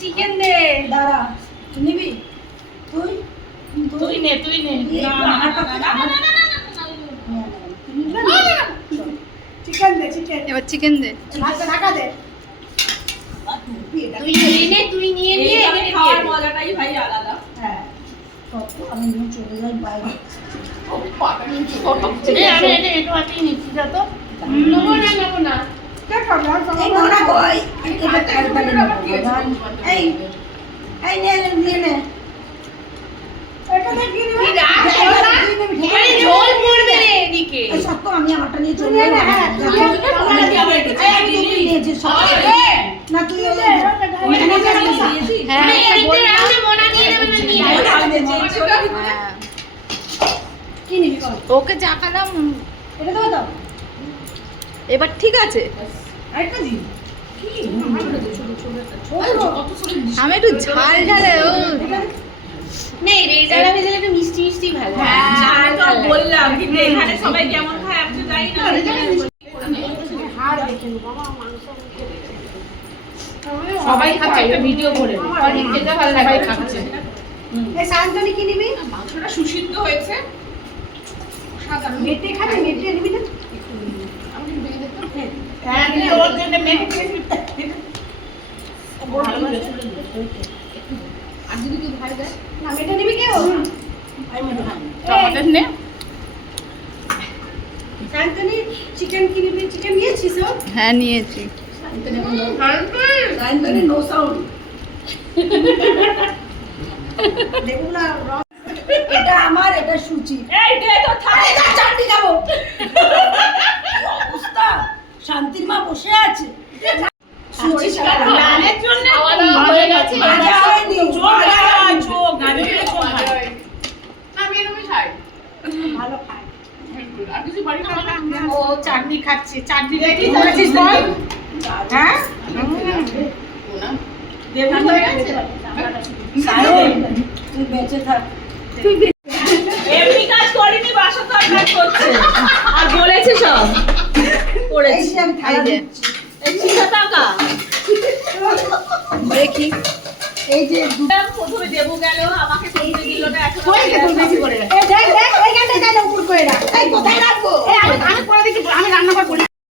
Chicken দে দাঁড়া নিবি তুই তুই নে চিকেন দে চিকেন এবার চিকেন দে। ভাতটা ঢাকা দে তুই নিয়ে খাওয়ার মজাটাই ভাই আলাদা। হ্যাঁ কত আমি নিয়ে চলে যাই বাইরে একটু হাতিয়ে নিচ্ছি যা তো নেবো না দেখো না এই মনা কই এটা তাড়াতাড়ি নেবো এই এই নে নে এটা দেখি রে ঝোল পড়বে রে এদিকে এই সব তো আমি আমারটা নিয়ে চলে যাই আমি নিয়েছি সব না তুই কি নিবি বল ওকে চাকালাম। এটা দাও দাও এবার ঠিক আছে। আরেকটা দিন আমি একটু ঝাল ঝালে নেই রেজালা ভেজালে একটু মিষ্টি মিষ্টি ভালো আমি তো বললাম কিন্তু এখানে সবাই কেমন খায় আমি তো জানি না। সবাই খাচ্ছে একটা ভিডিও করে খেতে ভালো লাগে খাচ্ছে এই সান্তনি কি নিবি মাংসটা সুসিদ্ধ হয়েছে। মেটে খাবি মেটে নিবি না হ্যাঁ ওর জন্য মেটে আর যদি কেউ ভাই দেয় না মেটে নিবি কেউ আমি মেটে খাবো টমেটো নে সান্তনি চিকেন কি নিবি চিকেন নিয়েছিস ও হ্যাঁ নিয়েছি। সান্তনি নো সাউন্ড দেখুন না এটা আমার এটা সুচি এই দে তো থাক। আরে যা চাটনি খাবো অবস্থা শান্তির মা বসে আছে সুচি গানের জন্য খাওয়া দাওয়া হয়ে গেছে ভাজা হয়নি গানের জন্য আমি এরকমই খাই ভালো খায় আর কিছু বাড়ি খাবো না ও চাটনি খাচ্ছে চাটনি কি করেছিস বল হ্যাঁ দেবো হয়ে গেছে। তুই বেঁচে থাক এমনি কাজ করিনি বাসা তো কাজ করছে আর বলেছে সব এই করেছি। যে আমি থালা এই যে। দিচ্ছি। এই চিন্তা টাকা দেখি এই যে প্রথমে দেবো গেল আমাকে সবজি দিল না এখন বেশি করে এই দেখ দেখ এইখানটায় উপর করে রাখ এই কোথায় রাখবো আমি করে দেখি আমি রান্না করে